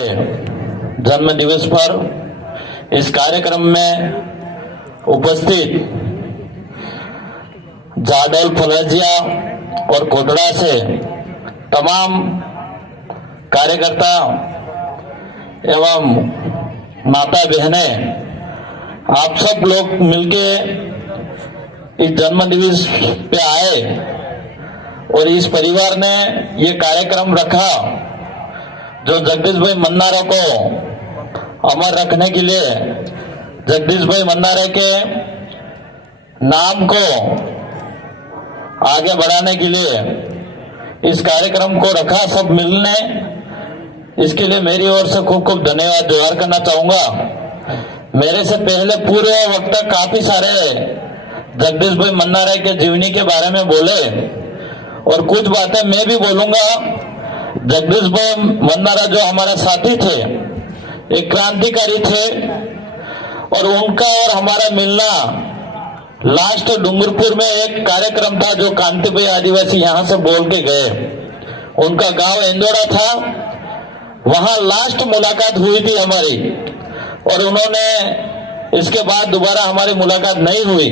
जन्म दिवस पर इस कार्यक्रम में उपस्थित जाडौल फलजिया और कोटड़ा से तमाम कार्यकर्ता एवं माता बहनें, आप सब लोग मिलके इस जन्म दिवस पे आए और इस परिवार ने ये कार्यक्रम रखा जो जगदीश भाई मन्नारा को अमर रखने के लिए, जगदीश भाई मन्नारा के नाम को आगे बढ़ाने के लिए इस कार्यक्रम को रखा सब मिलने। इसके लिए मेरी ओर से खूब खूब धन्यवाद जोहार करना चाहूंगा। मेरे से पहले पूरे वक्त काफी सारे जगदीश भाई मन्नारा के जीवनी के बारे में बोले और कुछ बातें मैं भी बोलूंगा। जगदीश भाई मन्नारा जो हमारा साथी थे, एक क्रांतिकारी थे और उनका और हमारा मिलना लास्ट डूंगरपुर में एक कार्यक्रम था जो कांति भाई आदिवासी यहां से बोल के गए। उनका गांव इंदौरा था, वहां लास्ट मुलाकात हुई थी हमारी और उन्होंने इसके बाद दोबारा हमारी मुलाकात नहीं हुई।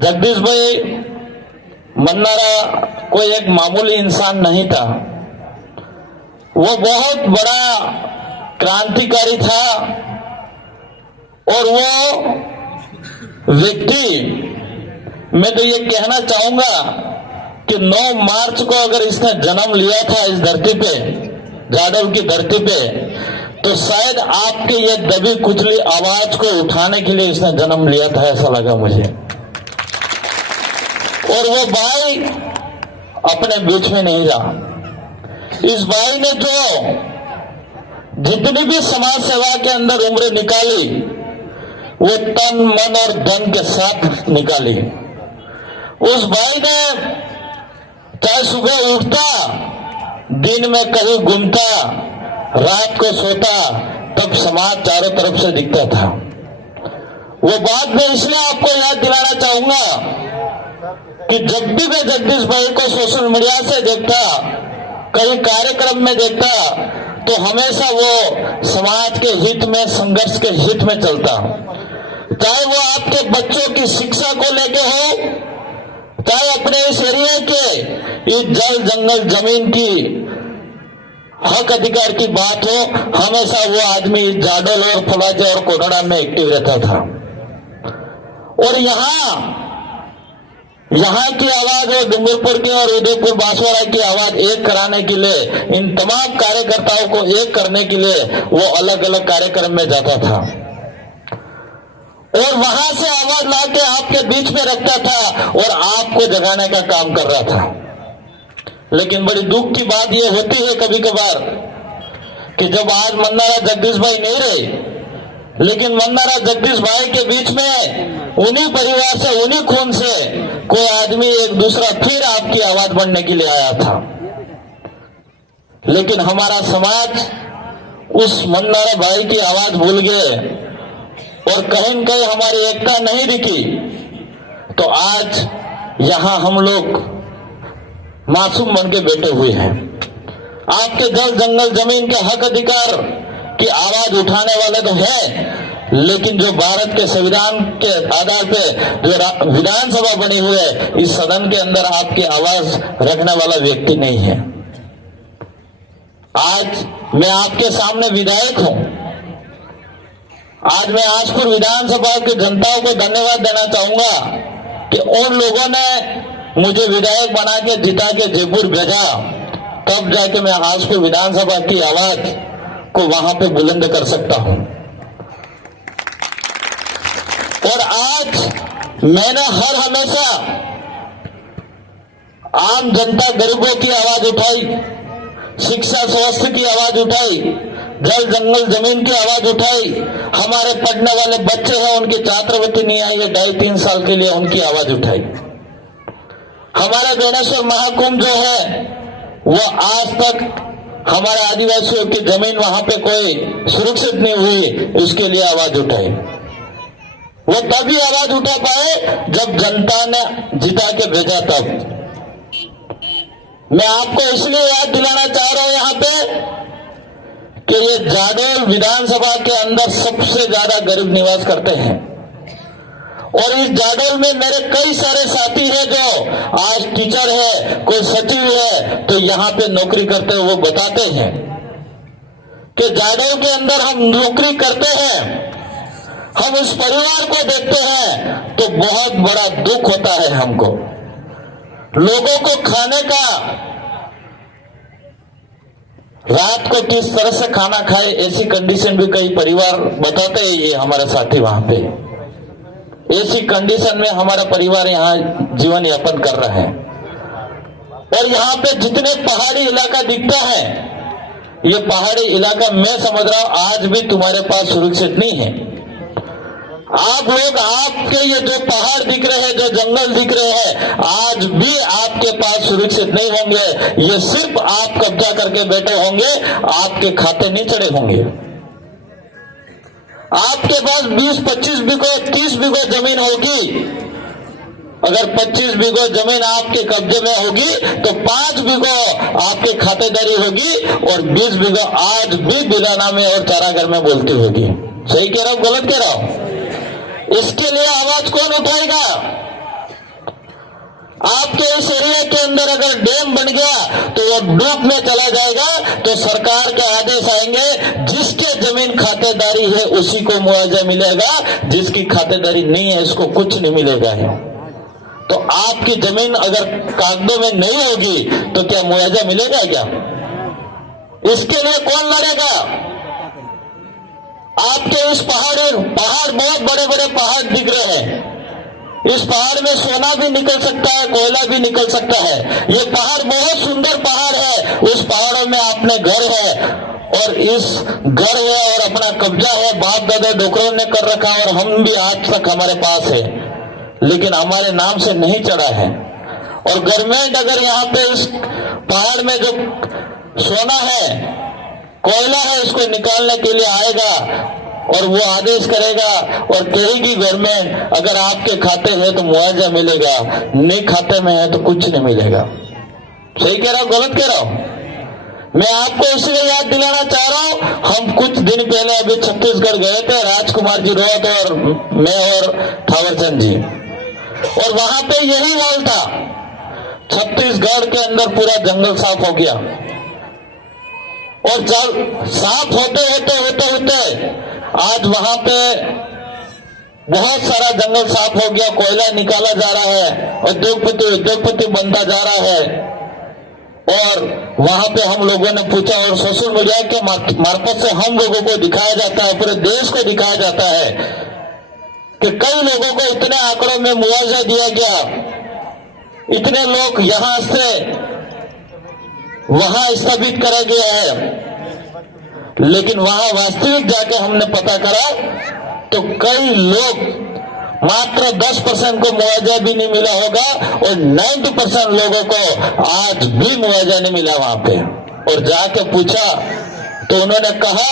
जगदीश भाई मन्नारा कोई एक मामूली इंसान नहीं था, वो बहुत बड़ा क्रांतिकारी था और वो व्यक्ति, मैं तो ये कहना चाहूंगा कि 9 मार्च को अगर इसने जन्म लिया था इस धरती पे, जाडौल की धरती पे, तो शायद आपके ये दबी कुचली आवाज को उठाने के लिए इसने जन्म लिया था, ऐसा लगा मुझे। और वो भाई अपने बीच में नहीं रहा। इस भाई ने जो जितनी भी समाज सेवा के अंदर उम्र निकाली वो तन मन और धन के साथ निकाली। उस भाई ने चाहे सुबह उठता, दिन में कहीं घूमता, रात को सोता, तब समाज चारों तरफ से दिखता था। वो बात मैं इसलिए आपको याद दिलाना चाहूंगा कि जब भी मैं जगदीश भाई को सोशल मीडिया से देखता, कई कार्यक्रम में देखता, तो हमेशा वो समाज के हित में, संघर्ष के हित में चलता। चाहे वो आपके बच्चों की शिक्षा को लेके हो, चाहे अपने इस एरिया के इस जल जंगल जमीन की हक अधिकार की बात हो, हमेशा वो आदमी जाडौल और फलाजा और कोटड़ा में एक्टिव रहता था। और यहाँ की आवाज और डूंगरपुर की और उदयपुर बांसवाड़ा की आवाज एक कराने के लिए, इन तमाम कार्यकर्ताओं को एक करने के लिए वो अलग अलग कार्यक्रम में जाता था और वहां से आवाज लाके आपके बीच में रखता था और आपको जगाने का काम कर रहा था। लेकिन बड़ी दुख की बात ये होती है कभी कभार कि जब आज मन्नारा जगदीश भाई नहीं रहे, लेकिन मन्नारा जगदीश भाई के बीच में उन्हीं परिवार से, उन्हीं खून से कोई आदमी एक दूसरा फिर आपकी आवाज बढ़ने के लिए आया था। लेकिन हमारा समाज उस मन्नारा भाई की आवाज भूल गए और कहीं न कहीं हमारी एकता नहीं दिखी। तो आज यहां हम लोग मासूम बन के बैठे हुए हैं। आपके जल जंगल जमीन के हक अधिकार की आवाज उठाने वाले तो है, लेकिन जो भारत के संविधान के आधार पे जो विधानसभा बनी हुई है, इस सदन के अंदर आपकी आवाज रखने वाला व्यक्ति नहीं है। आज मैं आपके सामने विधायक हूं। आज मैं आजपुर विधानसभा की जनताओं को धन्यवाद देना चाहूंगा कि उन लोगों ने मुझे विधायक बना के जिता के जयपुर भेजा, तब जाके मैं आजपुर विधानसभा की आवाज को वहां पे बुलंद कर सकता हूं। और आज मैंने हर हमेशा आम जनता गरीबों की आवाज उठाई, शिक्षा स्वास्थ्य की आवाज उठाई, जल जंगल जमीन की आवाज उठाई। हमारे पढ़ने वाले बच्चे हैं, उनकी छात्रवृत्ति नहीं आई है 2.5-3 साल के लिए, उनकी आवाज उठाई। हमारा बेणेश्वर महाकुंभ जो है वो आज तक हमारे आदिवासियों की जमीन वहां पे कोई सुरक्षित नहीं हुई, उसके लिए आवाज उठाई। वो तभी आवाज उठा पाए जब जनता ने जिता के भेजा तब। मैं आपको इसलिए याद दिलाना चाह रहा हूं यहाँ पे कि ये जाडौल विधानसभा के अंदर सबसे ज्यादा गरीब निवास करते हैं। और इस जाडौल में मेरे कई सारे साथी हैं जो आज टीचर है, कोई सचिव है, तो यहाँ पे नौकरी करते हैं। वो बताते हैं कि जाडौल के अंदर हम नौकरी करते हैं, हम उस परिवार को देखते हैं तो बहुत बड़ा दुख होता है हमको। लोगों को खाने का, रात को किस तरह से खाना खाए ऐसी कंडीशन भी कई परिवार बताते हैं। ये हमारे साथी वहां पे ऐसी कंडीशन में हमारा परिवार यहाँ जीवन यापन कर रहा है। और यहाँ पे जितने पहाड़ी इलाका दिखता है, ये पहाड़ी इलाका मैं समझ रहा हूं आज भी तुम्हारे पास सुरक्षित नहीं है। आप लोग, आपके ये जो पहाड़ दिख रहे हैं, जो जंगल दिख रहे हैं, आज भी आपके पास सुरक्षित नहीं होंगे। ये सिर्फ आप कब्जा करके बैठे होंगे, आपके खाते नहीं चढ़े होंगे। आपके पास 20-25 बीघो 30 बीघो जमीन होगी। अगर 25 बीघो जमीन आपके कब्जे में होगी तो 5 बीघो आपके खातेदारी होगी और 20 बीघो आज भी बिलाना में और चारागर में बोलती होगी। सही कह रहा हूं, गलत कह रहा हूं? इसके लिए आवाज कौन उठाएगा? आपके इस एरिया के अंदर अगर डैम बन गया तो वो डूब में चला जाएगा, तो सरकार के आदेश आएंगे, जिसके जमीन खातेदारी है उसी को मुआवजा मिलेगा, जिसकी खातेदारी नहीं है उसको कुछ नहीं मिलेगा। तो आपकी जमीन अगर कागजों में नहीं होगी तो क्या मुआवजा मिलेगा क्या? इसके लिए कौन लड़ेगा? आपके इस पहाड़ बहुत बड़े बड़े पहाड़ दिख रहे हैं। इस पहाड़ में सोना भी निकल सकता है, कोयला भी निकल सकता है। ये पहाड़ बहुत सुंदर पहाड़ है। उस पहाड़ों में अपने घर है और इस घर है और अपना कब्जा है, बाप दादा डोकरों ने कर रखा है और हम भी आज तक हमारे पास है, लेकिन हमारे नाम से नहीं चढ़ा है। और गवर्नमेंट अगर यहाँ पे इस पहाड़ में जो सोना है, कोयला है, उसको निकालने के लिए आएगा और वो आदेश करेगा और कहेगी गवर्नमेंट, अगर आपके खाते है तो मुआवजा मिलेगा, नहीं खाते में है तो कुछ नहीं मिलेगा। सही कह रहा हूं, गलत कह रहा हूं? मैं आपको इसलिए याद दिलाना चाह रहा हूं, हम कुछ दिन पहले अभी छत्तीसगढ़ गए थे, राजकुमार जी रोहत और मैं और थावरचंद जी, और वहां पे यही हाल था। छत्तीसगढ़ के अंदर पूरा जंगल साफ हो गया और जब साफ होते होते होते होते आज वहां पे बहुत सारा जंगल साफ हो गया, कोयला निकाला जा रहा है, उद्योगपति बनता जा रहा है। और वहां पे हम लोगों ने पूछा और सोशल मीडिया के मार्फत से हम लोगों को दिखाया जाता है, पूरे देश को दिखाया जाता है कि कई लोगों को इतने आंकड़ों में मुआवजा दिया गया, इतने लोग यहां से वहां स्थगित करा गया है। लेकिन वहां वास्तविक जाके हमने पता करा तो कई लोग मात्र 10% को मुआवजा भी नहीं मिला होगा और 90% लोगों को आज भी मुआवजा नहीं मिला वहां पे। और जाके पूछा तो उन्होंने कहा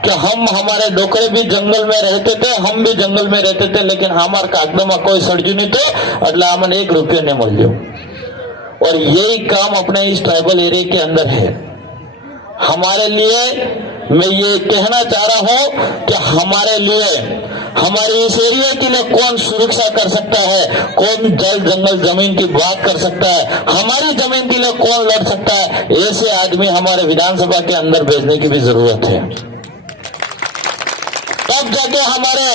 कि हम, हमारे डोकरे भी जंगल में रहते थे, हम भी जंगल में रहते थे, लेकिन हमारे कागज में कोई सड़जू नहीं तो अगला हमन 1 रुपये नहीं मिल। और यही काम अपने इस ट्राइबल एरिया के अंदर है। हमारे लिए मैं ये कहना चाह रहा हूं कि हमारे लिए, हमारे इस एरिया के लिए कौन सुरक्षा कर सकता है, कौन जल जंगल जमीन की बात कर सकता है, हमारी जमीन के लिए कौन लड़ सकता है, ऐसे आदमी हमारे विधानसभा के अंदर भेजने की भी जरूरत है। तब जाके हमारे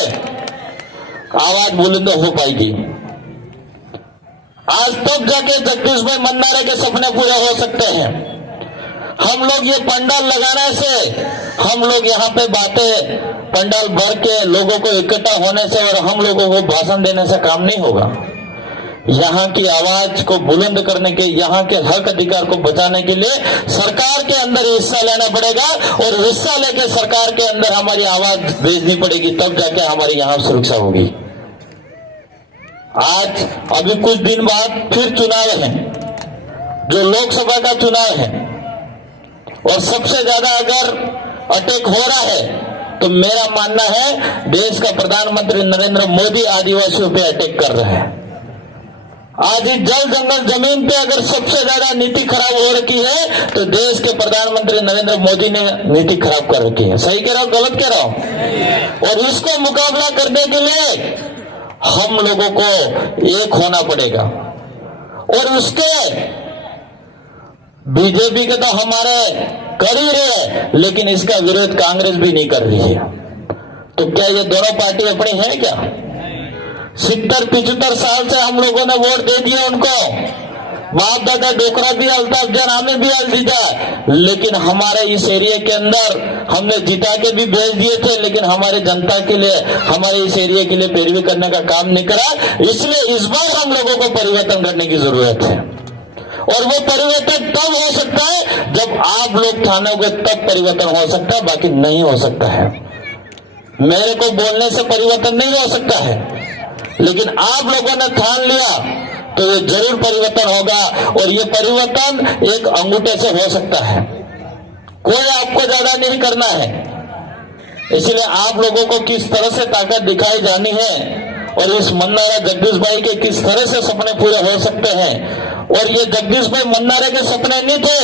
आवाज बुलंद हो पाएगी। आज तब जाके जगदीश भाई मन्नारे के सपने पूरे हो सकते हैं। हम लोग ये पंडाल लगाने से, हम लोग यहाँ पे बातें पंडाल भर के लोगों को इकट्ठा होने से और हम लोगों को भाषण देने से काम नहीं होगा। यहाँ की आवाज को बुलंद करने के, यहाँ के हक अधिकार को बचाने के लिए सरकार के अंदर हिस्सा लेना पड़ेगा और हिस्सा लेके सरकार के अंदर हमारी आवाज भेजनी पड़ेगी, तब जाके हमारी यहाँ सुरक्षा होगी। आज अभी कुछ दिन बाद फिर चुनाव है, जो लोकसभा का चुनाव है, और सबसे ज्यादा अगर अटैक हो रहा है तो मेरा मानना है देश का प्रधानमंत्री नरेंद्र मोदी आदिवासियों पे अटैक कर रहे हैं। आज इस जल जंगल जमीन पे अगर सबसे ज्यादा नीति खराब हो रखी है तो देश के प्रधानमंत्री नरेंद्र मोदी ने नीति खराब कर रखी है। सही कह रहा हूं, गलत कह रहा हूं? और इसको मुकाबला करने के लिए हम लोगों को एक होना पड़ेगा। और उसके बीजेपी के तो हमारे कर ही रहे, लेकिन इसका विरोध कांग्रेस भी नहीं कर रही है। तो क्या ये दोनों पार्टी अपनी है क्या? 70-75 साल से हम लोगों ने वोट दे दिया उनको, बाप दादा डोकरा भी अल्ताफ जनामे भी हल जीता, लेकिन हमारे इस एरिया के अंदर हमने जिता के भी भेज दिए थे, लेकिन हमारे जनता के लिए, हमारे इस एरिया के लिए पैरवी करने का काम नहीं करा। इसलिए इस बार हम लोगों को परिवर्तन करने की जरूरत है। और वो परिवर्तन तब हो सकता है जब आप लोग ठानोगे, तब परिवर्तन हो सकता है, बाकी नहीं हो सकता है। मेरे को बोलने से परिवर्तन नहीं हो सकता है, लेकिन आप लोगों ने ठान लिया तो ये जरूर परिवर्तन होगा। और ये परिवर्तन एक अंगूठे से हो सकता है, कोई आपको ज्यादा नहीं करना है। इसलिए आप लोगों को किस तरह से ताकत दिखाई जानी है और इस मन्नारा जगदीश भाई के किस तरह से सपने पूरे हो सकते हैं। और ये जगदीश भाई मन्नारे के सपने नहीं थे,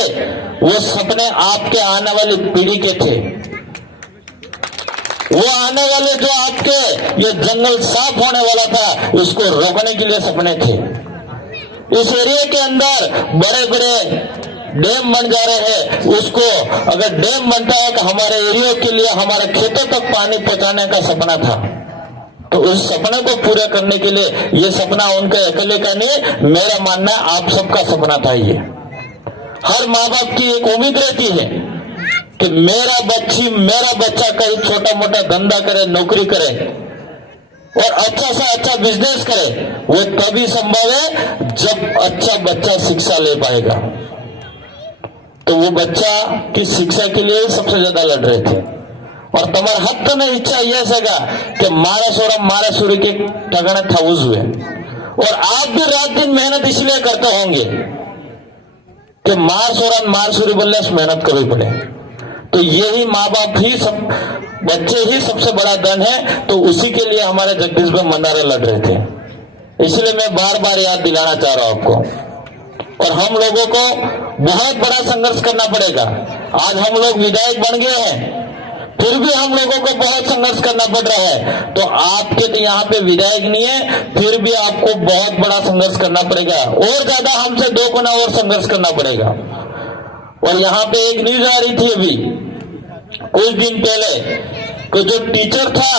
वो सपने आपके आने वाली पीढ़ी के थे। वो आने वाले जो आपके ये जंगल साफ होने वाला था, उसको रोकने के लिए सपने थे। इस एरिया के अंदर बड़े बड़े डैम बन जा रहे हैं, उसको अगर डैम बनता है तो हमारे एरिया के लिए, हमारे खेतों तक पानी पहुंचाने का सपना था। तो उस सपने को पूरा करने के लिए ये सपना उनके अकेले का नहीं, मेरा मानना है आप सबका सपना था। ये हर माँ बाप की एक उम्मीद रहती है कि मेरा बच्चा कहीं छोटा मोटा धंधा करे, नौकरी करे और अच्छा से अच्छा बिजनेस करे। वो तभी संभव है जब अच्छा बच्चा शिक्षा ले पाएगा। तो वो बच्चा की शिक्षा के लिए सबसे ज्यादा लड़ रहे थे। और तुम्हारा हक तो नहीं इच्छा यह सगा कि मारा सूर्य के ठगने थाउज हुए। और आप भी रात दिन मेहनत इसलिए करते होंगे कि मार सूर्य बोलने से मेहनत करनी पड़े। तो यही माँ बाप ही सब, बच्चे ही सबसे बड़ा धन है। तो उसी के लिए हमारे जगदीश भाई मन्नारे लड़ रहे थे। इसलिए मैं बार बार याद दिलाना चाह रहा हूं आपको। और हम लोगों को बहुत बड़ा संघर्ष करना पड़ेगा। आज हम लोग विधायक बन गए हैं, फिर भी हम लोगों को बहुत संघर्ष करना पड़ रहा है। तो आपके तो यहाँ पे विधायक नहीं है, फिर भी आपको बहुत बड़ा संघर्ष करना पड़ेगा। और ज्यादा हमसे 2 गुना और संघर्ष करना पड़ेगा। और यहाँ पे एक न्यूज आ रही थी अभी कुछ दिन पहले कि जो टीचर था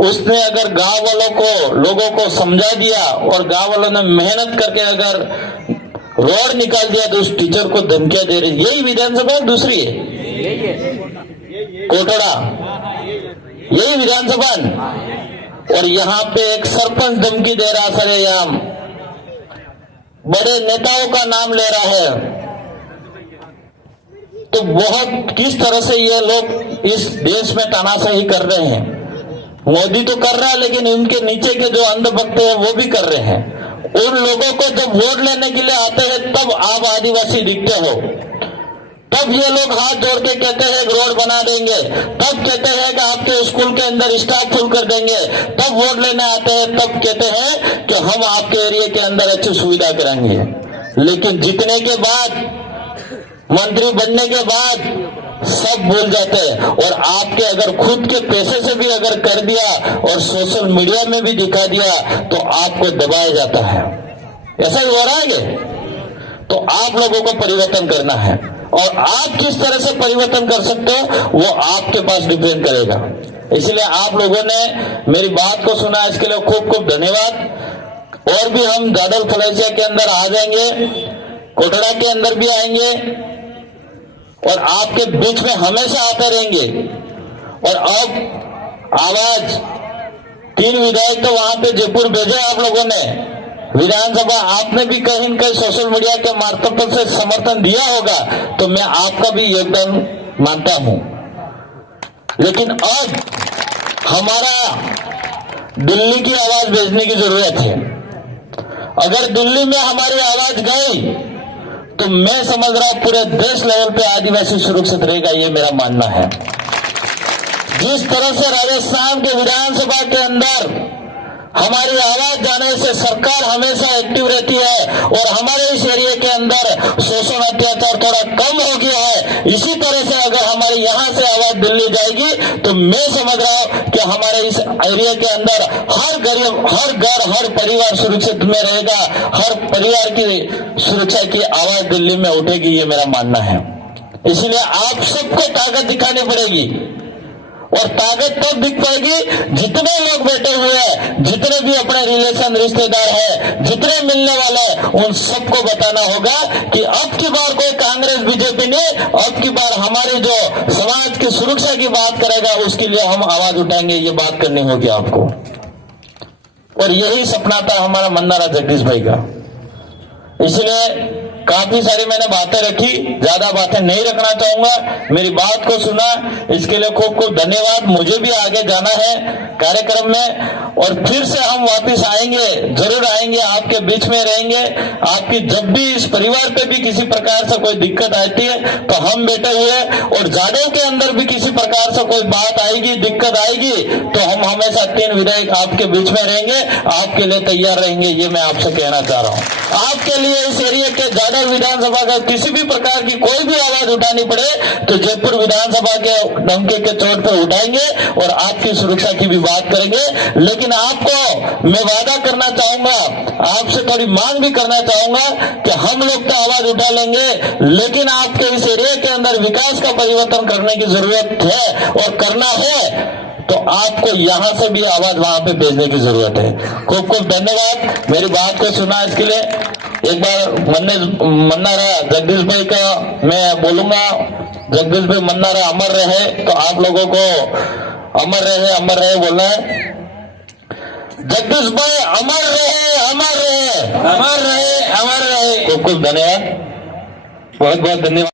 उसने अगर गांव वालों को, लोगों को समझा दिया और गांव वालों ने मेहनत करके अगर रोड निकाल दिया तो उस टीचर को धमकियां दे रही। यही विधानसभा दूसरी है कोटड़ा, यही विधानसभा। और यहाँ पे एक सरपंच धमकी दे रहा, सरेआम बड़े नेताओं का नाम ले रहा है। तो बहुत किस तरह से ये लोग इस देश में तानाशाही कर रहे हैं। मोदी तो कर रहा है, लेकिन इनके नीचे के जो अंधभक्त हैं वो भी कर रहे हैं। उन लोगों को जब वोट लेने के लिए आते हैं तब आप आदिवासी दिखते हो, तब ये लोग हाथ जोड़ के कहते हैं रोड बना देंगे, तब कहते हैं कि आपके स्कूल के अंदर स्टाफ फुल कर देंगे, तब वोट लेने आते हैं तब कहते हैं कि हम आपके एरिया के अंदर अच्छी सुविधा करेंगे। लेकिन जीतने के बाद, मंत्री बनने के बाद सब भूल जाते हैं। और आपके अगर खुद के पैसे से भी अगर कर दिया और सोशल मीडिया में भी दिखा दिया तो आपको दबाया जाता है। ऐसा ही हो रहा है। तो आप लोगों को परिवर्तन करना है और आप किस तरह से परिवर्तन कर सकते हो वो आपके पास डिपेंड करेगा। इसलिए आप लोगों ने मेरी बात को सुना, इसके लिए खूब खूब धन्यवाद। और भी हम जादल फलेसिया के अंदर आ जाएंगे, कोटड़ा के अंदर भी आएंगे और आपके बीच में हमेशा आते रहेंगे। और अब आवाज 3 विधायक तो वहां पे जयपुर भेजे आप लोगों ने, विधानसभा आपने भी कहीं न कहीं सोशल मीडिया के माध्यम से समर्थन दिया होगा, तो मैं आपका भी योगदान मानता हूं। लेकिन अब हमारा दिल्ली की आवाज भेजने की जरूरत है। अगर दिल्ली में हमारी आवाज गई तो मैं समझ रहा हूं पूरे देश लेवल पे आदिवासी सुरक्षित रहेगा, ये मेरा मानना है। जिस तरह से राजस्थान के विधानसभा के अंदर हमारी आवाज जाने से सरकार हमेशा एक्टिव रहती है और हमारे इस एरिया के अंदर शोषण अत्याचार थोड़ा कम हो गया है। इसी तरह से अगर हमारी यहाँ से आवाज दिल्ली जाएगी तो मैं समझ रहा हूं कि हमारे इस एरिया के अंदर हर गरीब, हर घर, हर परिवार सुरक्षित में रहेगा, हर परिवार की सुरक्षा की आवाज दिल्ली में उठेगी, ये मेरा मानना है। इसलिए आप सबको ताकत दिखानी पड़ेगी और ताकत तब दिख पाएगी जितने लोग बैठे हुए हैं, जितने भी अपने रिलेशन रिश्तेदार हैं, जितने मिलने वाले हैं, उन सबको बताना होगा कि अब की बार कोई कांग्रेस बीजेपी नहीं, अब की बार हमारे जो समाज की सुरक्षा की बात करेगा उसके लिए हम आवाज उठाएंगे, ये बात करनी होगी आपको। और यही सपना था हमारा मन्ना रहा जगदीश भाई का। इसलिए काफी सारी मैंने बातें रखी, ज्यादा बातें नहीं रखना चाहूंगा। मेरी बात को सुना, इसके लिए खूब खूब धन्यवाद। मुझे भी आगे जाना है कार्यक्रम में और फिर से हम वापस आएंगे, जरूर आएंगे, आपके बीच में रहेंगे। आपकी जब भी इस परिवार पे भी किसी प्रकार से कोई दिक्कत आती है तो हम बैठे हुए, और जाडव के अंदर भी किसी प्रकार से कोई बात आएगी, दिक्कत आएगी तो हम हमेशा 3 विधायक आपके बीच में रहेंगे, आपके लिए तैयार रहेंगे, ये मैं आपसे कहना चाह रहा हूँ। आपके लिए इस एरिया के जाडव विधानसभा का किसी भी प्रकार की कोई भी आवाज उठानी पड़े तो जयपुर विधानसभा के डंके के चोट पर उठाएंगे और आपकी सुरक्षा की भी बात करेंगे। लेकिन आपको मैं वादा करना चाहूंगा, आपसे थोड़ी मांग भी करना चाहूंगा कि हम लोग तो आवाज उठा लेंगे, लेकिन आपके इस एरिया के अंदर विकास का परिवर्तन करने की जरूरत है और करना है तो आपको यहां से भी आवाज वहां पे भेजने की जरूरत है। खूब खूब धन्यवाद मेरी बात को सुना इसके लिए। एक बार मन्ना रहा जगदीश भाई का मैं बोलूंगा, जगदीश भाई मन्ना रहा अमर रहे, तो आप लोगों को अमर रहे बोलना है। जगदीश भाई अमर रहे, अमर रहे, अमर रहे, अमर रहे। खूब खूब धन्यवाद, बहुत बहुत धन्यवाद।